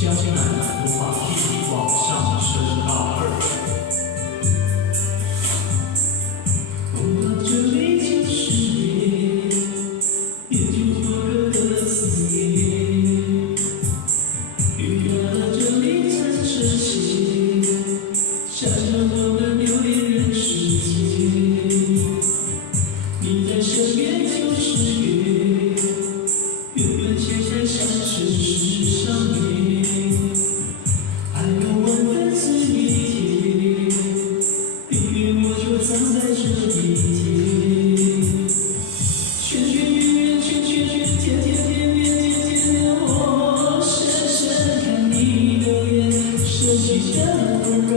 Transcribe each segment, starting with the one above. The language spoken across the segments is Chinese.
江南无法替往上升到二。梦到这里就是夜，也就多个的思念。遇到了这里才珍惜，闪着我们留恋人世间。你在身边就是月，缘分写在上尘世上面。爱有万分之一甜，命运我就藏在这一天。圈圈圆圆圈圈圈，甜甜绵绵甜甜的我，深深看你的眼，深情的温柔，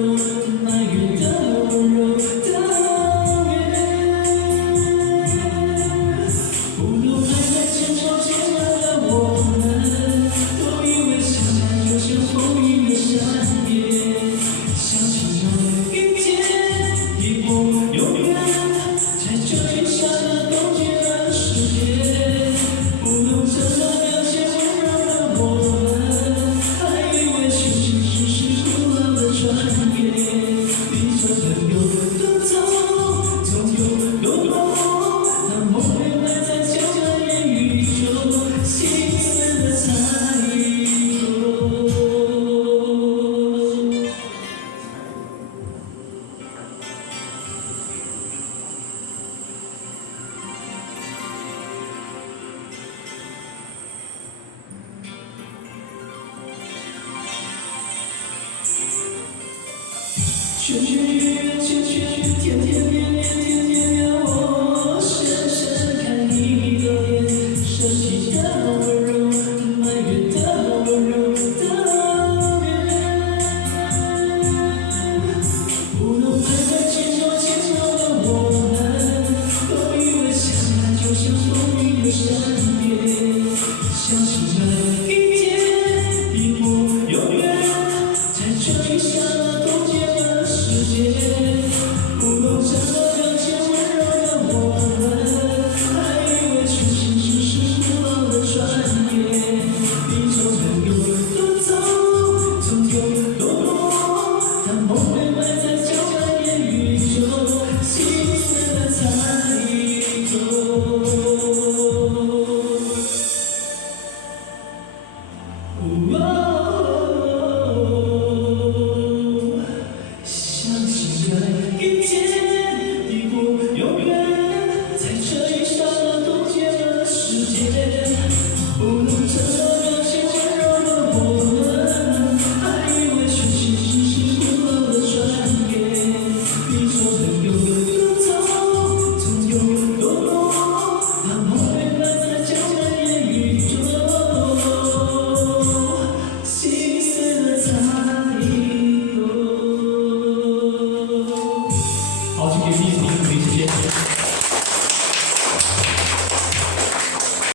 埋怨的温柔的缘。不能埋在千朝千万的我们，都以为相爱就像风雨的善变，相信那一天一步永远，在这一刹那冻结了时间。不能真的了解温柔的我们，还以为情情只是古老的传言。你这朋友的走，总有我，那梦被埋在江南烟雨中，心思的猜疑。圈圈圆圆圈圈圈，甜甜绵绵甜甜的我，深深看你的眼，深情的温柔，埋怨的温柔的缘。不能埋在千朝千朝的我们，都以为相爱就像风雨的善变，相信那一天一步永远，在这一刹那冻结了时间。不能真的了解温柔的我们，还以为情情只是古老的传言。你从朋友的走，总有我，那梦被埋在江南烟雨中，心思的猜疑中。相信爱一天一步永远，在这一刹那冻结了时间。不能真的了解温柔的我们，还以为情情只是古老的传言。你从朋友的走，总有我，那梦被埋在江南烟雨中，心思的猜疑。好，请给第一首。